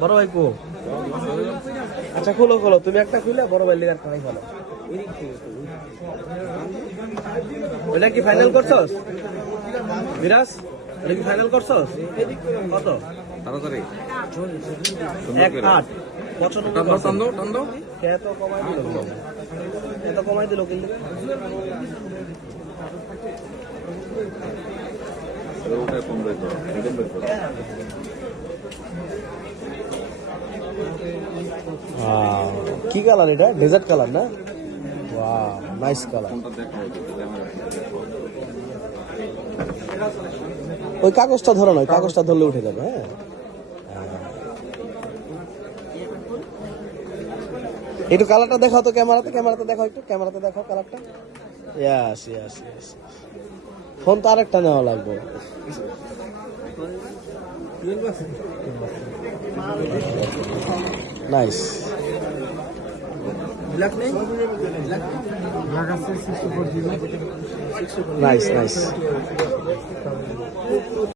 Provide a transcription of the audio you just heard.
বড় ভাই কো? আচ্ছা খুলো খুলো, তুমি একটা খুলে বড় ভাই লেগার খানাই ভালো। ওইটা কি ফাইনাল করছস বিরাজ? ওটা কি ফাইনাল করছস? কত? তাড়াতাড়ি 1.8 95 এত কমাই দিল, এত কমাই দিল কিন্তু কি কালার এটা? ডেজার্ট কালার না? Wow nice colour. ওই কাগজটা ধরো না, ওই কাগজটা ধরলে উঠে যাবে। হ্যাঁ একটু কালারটা দেখাও তো ক্যামেরাতে, ক্যামেরাতে দেখাও, একটু ক্যামেরাতে দেখাও কালারটা। ইয়াস ইয়াস ইয়াস। ফোন তো আরেকটা নেওয়া লাগবে। নাইস। Nice nice.